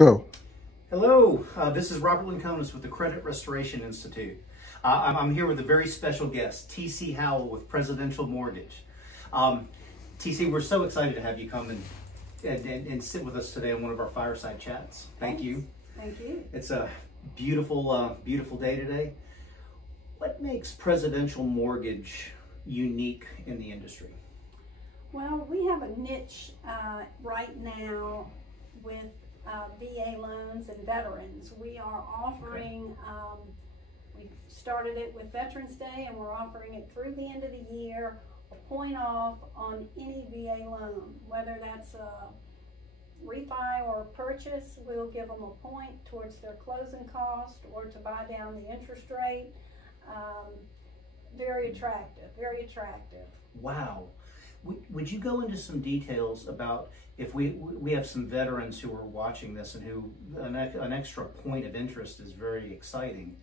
Go. Hello, this is Robert Lincoln with the Credit Restoration Institute. I'm here with a very special guest, T.C. Howell with Presidential Mortgage. T.C., we're so excited to have you come and sit with us today on one of our fireside chats. Thank you. Thank you. It's a beautiful, beautiful day today. What makes Presidential Mortgage unique in the industry? Well, we have a niche right now with VA loans and veterans. We are offering, we started it with Veterans Day and we're offering it through the end of the year, a point off on any VA loan, whether that's a refi or a purchase. We'll give them a point towards their closing cost or to buy down the interest rate. Very attractive, very attractive. Wow. Would you go into some details about if we have some veterans who are watching this and who an extra point of interest is very exciting.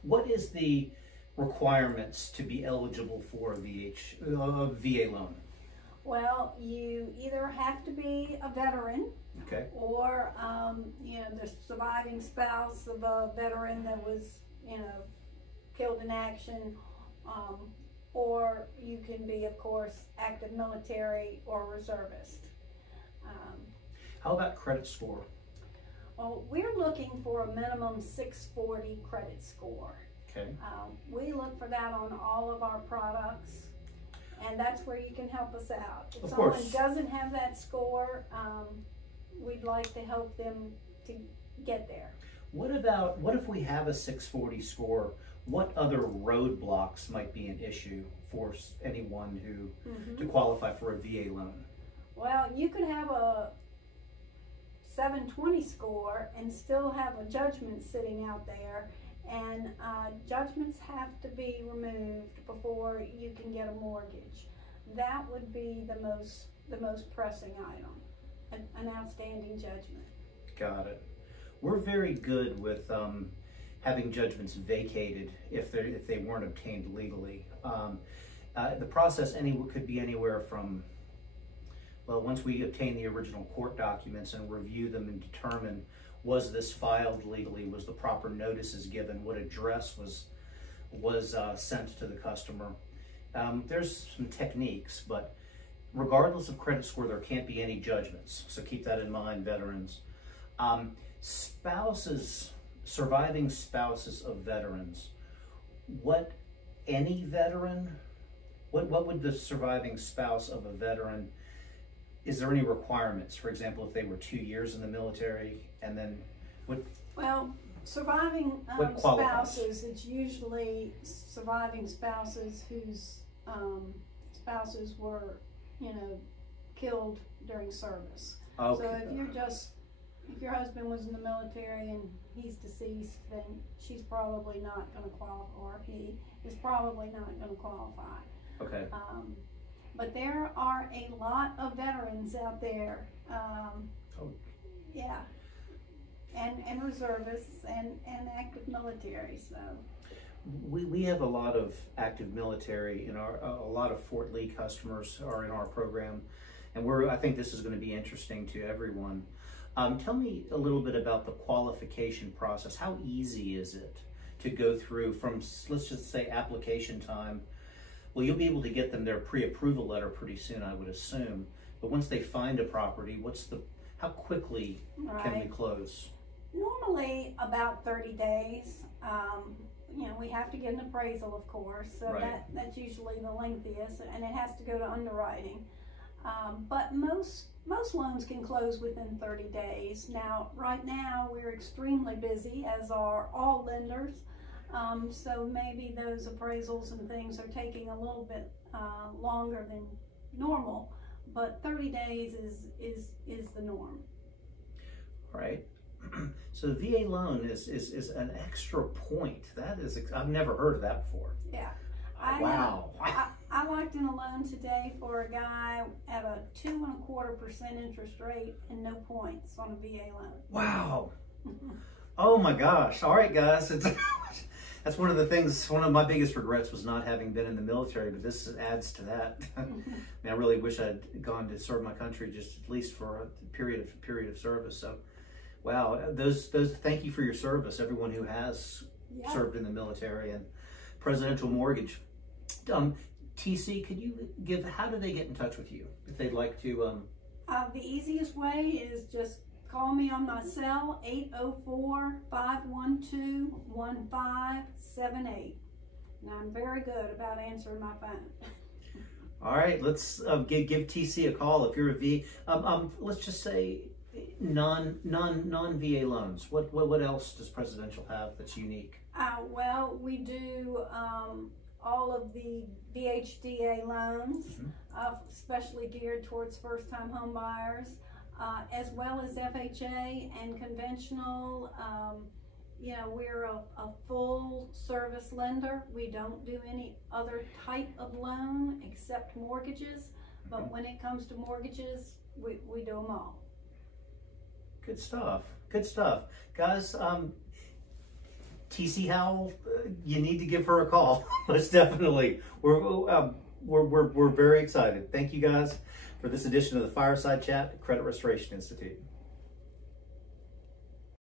What is the requirements to be eligible for a VA loan? Well, you either have to be a veteran, okay, or you know, the surviving spouse of a veteran that was, you know, killed in action, or you can be, of course, active military or reservist. How about credit score? Well, we're looking for a minimum 640 credit score. Okay. We look for that on all of our products, and that's where you can help us out. If someone doesn't have that score, we'd like to help them to get there. What if we have a 640 score? What other roadblocks might be an issue for anyone who to qualify for a VA loan? Well, you could have a 720 score and still have a judgment sitting out there, and judgments have to be removed before you can get a mortgage. That would be the most pressing item, an outstanding judgment. Got it. We're very good with having judgments vacated if they weren't obtained legally. The process could be anywhere from, well, once we obtain the original court documents and review them and determine, was this filed legally, was the proper notices given, what address was sent to the customer. There's some techniques, but regardless of credit score, there can't be any judgments. So keep that in mind, veterans. Surviving spouses of veterans, what would the surviving spouse of a veteran, is there any requirements? For example, if they were 2 years in the military, and then what? Well, surviving spouses, it's usually surviving spouses whose spouses were, you know, killed during service. Okay. So if your husband was in the military and he's deceased, then she's probably not going to qualify, or he is probably not going to qualify. Okay. But there are a lot of veterans out there. Yeah. And reservists and active military. So we have a lot of active military in a lot of Fort Lee customers are in our program, and I think this is going to be interesting to everyone. Tell me a little bit about the qualification process. How easy is it to go through from, let's just say, application time? Well, you'll be able to get them their pre-approval letter pretty soon, I would assume. But once they find a property, how quickly can we close? Normally about 30 days. You know, we have to get an appraisal, of course, so that's usually the lengthiest, and it has to go to underwriting. But most loans can close within 30 days. Now, right now, we're extremely busy, as are all lenders. So maybe those appraisals and things are taking a little bit longer than normal, but 30 days is the norm. All right. So the VA loan is an extra point. That is, I've never heard of that before. Yeah. Wow. I locked in a loan today for a guy at a 2.25% interest rate and no points on a VA loan. Wow. Oh my gosh. All right, guys. That's one of the things, one of my biggest regrets was not having been in the military, but this adds to that. I mean, I really wish I'd gone to serve my country just at least for a period of service. So Wow, thank you for your service, everyone who has served in the military. And Presidential Mortgage. TC, could you how do they get in touch with you if they'd like to? The easiest way is just call me on my cell, 804-512-1578. And I'm very good about answering my phone. All right, let's give TC a call if you're a let's just say non VA loans. What else does Presidential have that's unique? Well, we do all of the VHDA loans, especially geared towards first-time home buyers, as well as FHA and conventional. You know, we're a full-service lender. We don't do any other type of loan except mortgages, but when it comes to mortgages, we do them all. Good stuff. Good stuff, guys. TC Howell, you need to give her a call. Most definitely. We're very excited. Thank you guys for this edition of the Fireside Chat at Credit Restoration Institute.